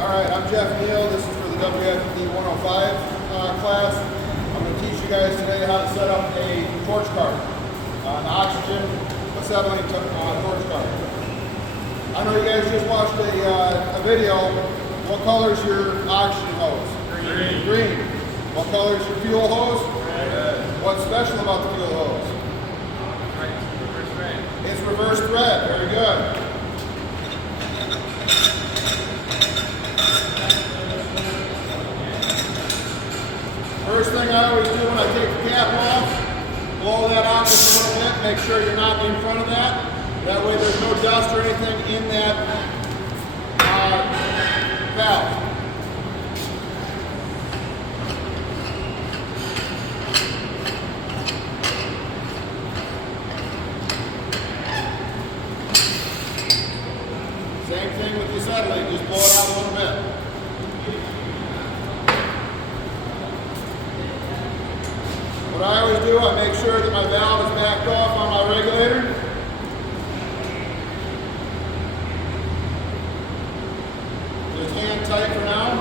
Alright, I'm Jeff Neal. This is for the WFED 105 class. I'm going to teach you guys today how to set up a torch card, an oxygen acetylene torch card. I know you guys just watched a video. What color is your oxygen hose? Green. Green. What color is your fuel hose? Red. What's special about the fuel hose? Reverse thread. It's reverse thread. Very good. First thing I always do when I take the cap off, blow that out just a little bit, make sure you're not in front of that. That way there's no dust or anything in that valve. Same thing with the acetylene, just blow it out a little bit. What I always do, I make sure that my valve is backed off on my regulator. Just hand tight for now.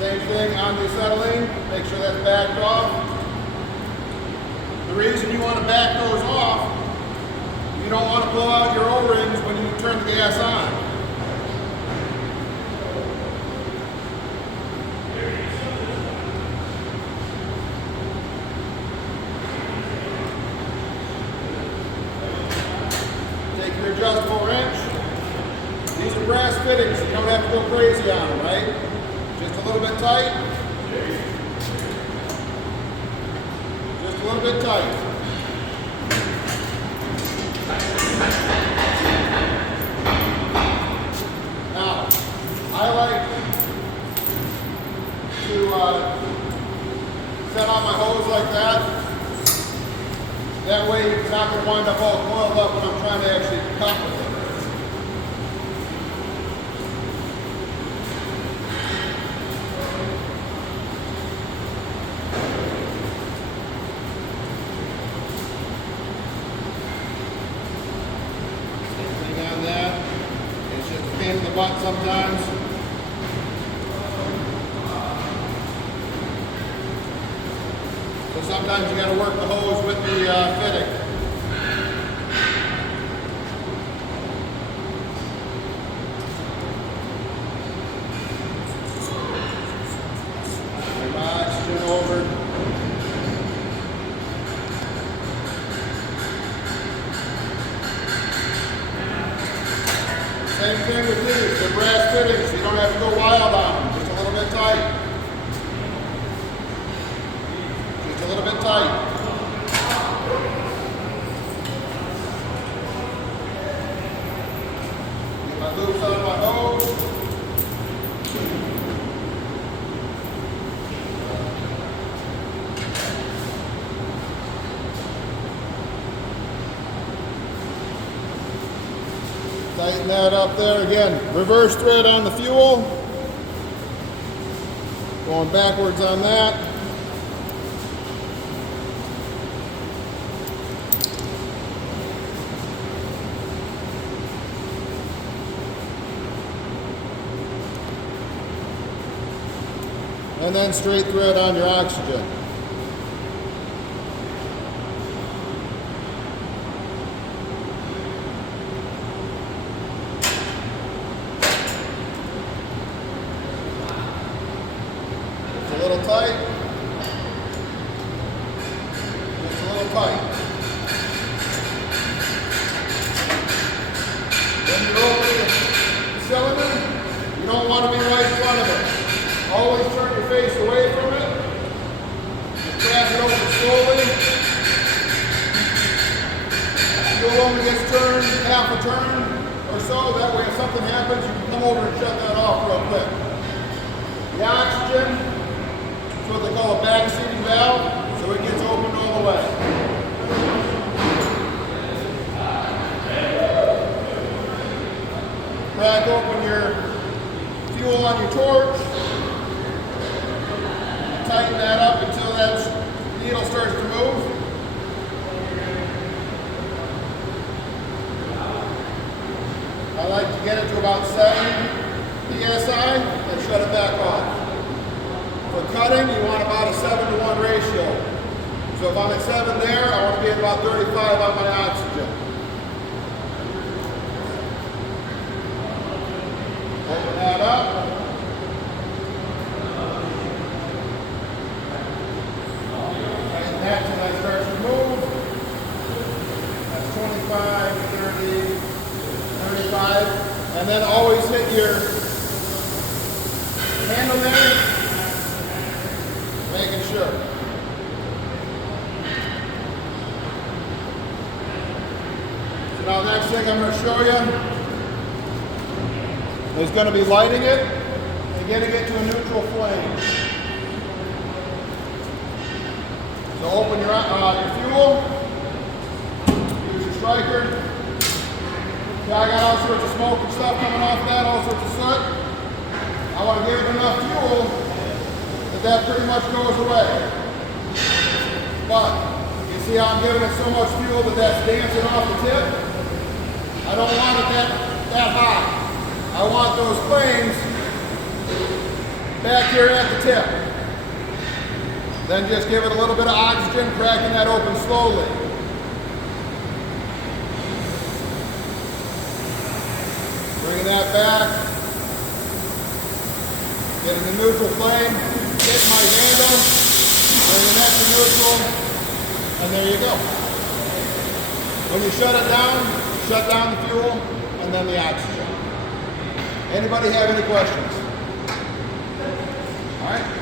Same thing on the acetylene, make sure that's backed off. The reason you want to back those off, you don't want to blow out your O-rings when you turn the gas on. Take your adjustable wrench. These are brass fittings, you don't have to go crazy on them, right? Just a little bit tight. Just a little bit tight. Now, I like to set on my hose like that. That way it's not going to wind up all coiled up when I'm trying to actually cut with it. Same thing on that. It's just a pain in the butt sometimes. So sometimes you got to work the hose with the fitting. Bring my oxygen over. Same thing with these. They're brass fittings. You don't have to go wild on them. Just a little bit tight. A little bit tight. Get my loops out of my hose. Tighten that up there again. Reverse thread on the fuel. Going backwards on that. And then straight thread on your oxygen. It's a little tight. It's a little tight. When you open the cylinder, you don't want to be right in front of it. Always turn your face away from it. Just crack it open slowly. Fuel only gets turned half a turn or so. That way if something happens, you can come over and shut that off real quick. The oxygen is what they call a backseating valve, so it gets opened all the way. Crack open your fuel on your torch. Tighten that up until that needle starts to move. I like to get it to about 7 psi and shut it back off. For cutting, you want about a 7-to-1 ratio. So if I'm at 7 there, I want to be at about 35 on my oxygen. Open that up. Tighten that till that starts to move. That's 25, 30, 35. And then always hit your handle there, making sure. So now next thing I'm going to show you is going to be lighting it and getting it to a neutral flame. So open your fuel, use your striker. I got all sorts of smoke and stuff coming off of that, all sorts of soot. I want to give it enough fuel that pretty much goes away. But you see how I'm giving it so much fuel that's dancing off the tip? I don't want it that hot. I want those flames back here at the tip. Then just give it a little bit of oxygen, cracking that open slowly. Bringing that back. Getting the neutral flame. Hit my handle. Bringing that to neutral. And there you go. When you shut down the fuel and then the oxygen. Anybody have any questions? All right.